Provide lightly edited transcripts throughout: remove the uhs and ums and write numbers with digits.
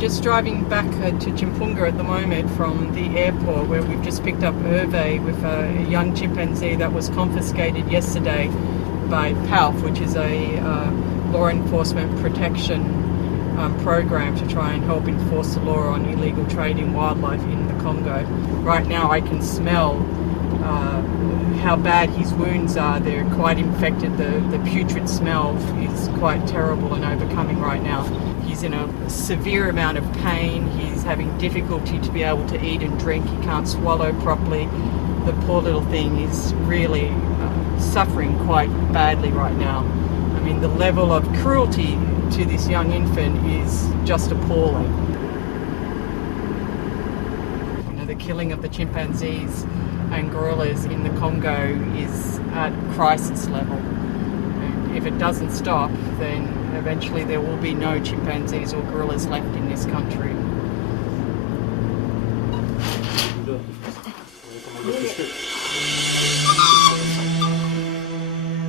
just driving back to Tchimpounga at the moment from the airport, where we've just picked up Hervé with a young chimpanzee that was confiscated yesterday by PALF, which is a law enforcement protection program to try and help enforce the law on illegal trade in wildlife in the Congo. Right now I can smell how bad his wounds are. They're quite infected. The putrid smell is quite terrible and overcoming right now. He's in a severe amount of pain. He's having difficulty to be able to eat and drink. He can't swallow properly. The poor little thing is really suffering quite badly right now. I mean, the level of cruelty to this young infant is just appalling. You know, the killing of the chimpanzees and gorillas in the Congo is at crisis level. And if it doesn't stop, then eventually there will be no chimpanzees or gorillas left in this country.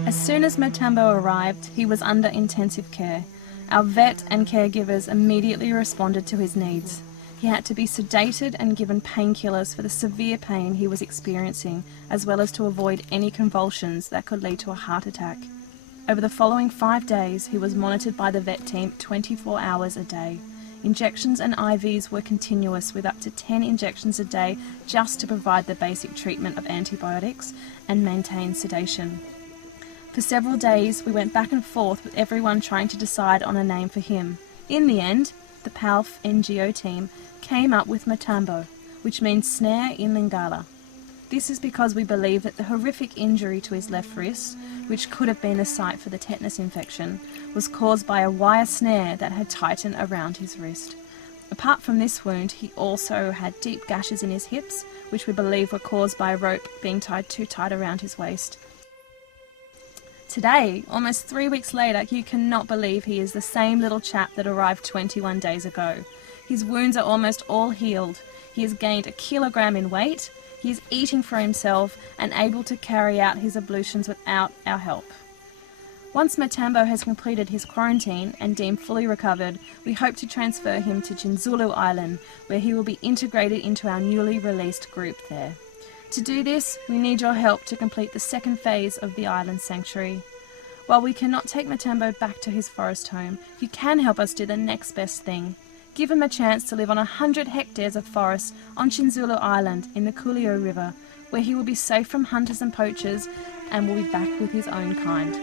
As soon as Motambo arrived, he was under intensive care. Our vet and caregivers immediately responded to his needs. He had to be sedated and given painkillers for the severe pain he was experiencing, as well as to avoid any convulsions that could lead to a heart attack. Over the following 5 days, he was monitored by the vet team 24 hours a day. Injections and IVs were continuous, with up to 10 injections a day just to provide the basic treatment of antibiotics and maintain sedation. For several days, we went back and forth with everyone trying to decide on a name for him. In the end, the PALF NGO team came up with Motambo, which means snare in Lingala. This is because we believe that the horrific injury to his left wrist, which could have been the site for the tetanus infection, was caused by a wire snare that had tightened around his wrist. Apart from this wound, he also had deep gashes in his hips, which we believe were caused by a rope being tied too tight around his waist. Today, almost 3 weeks later, you cannot believe he is the same little chap that arrived 21 days ago. His wounds are almost all healed. He has gained 1 kilogram in weight. He is eating for himself and able to carry out his ablutions without our help. Once Motambo has completed his quarantine and deemed fully recovered, we hope to transfer him to Chinzulu Island, where he will be integrated into our newly released group there. To do this, we need your help to complete the second phase of the island sanctuary. While we cannot take Motambo back to his forest home, you can help us do the next best thing. Give him a chance to live on 100 hectares of forest on Chinzulu Island in the Kulio River, where he will be safe from hunters and poachers and will be back with his own kind.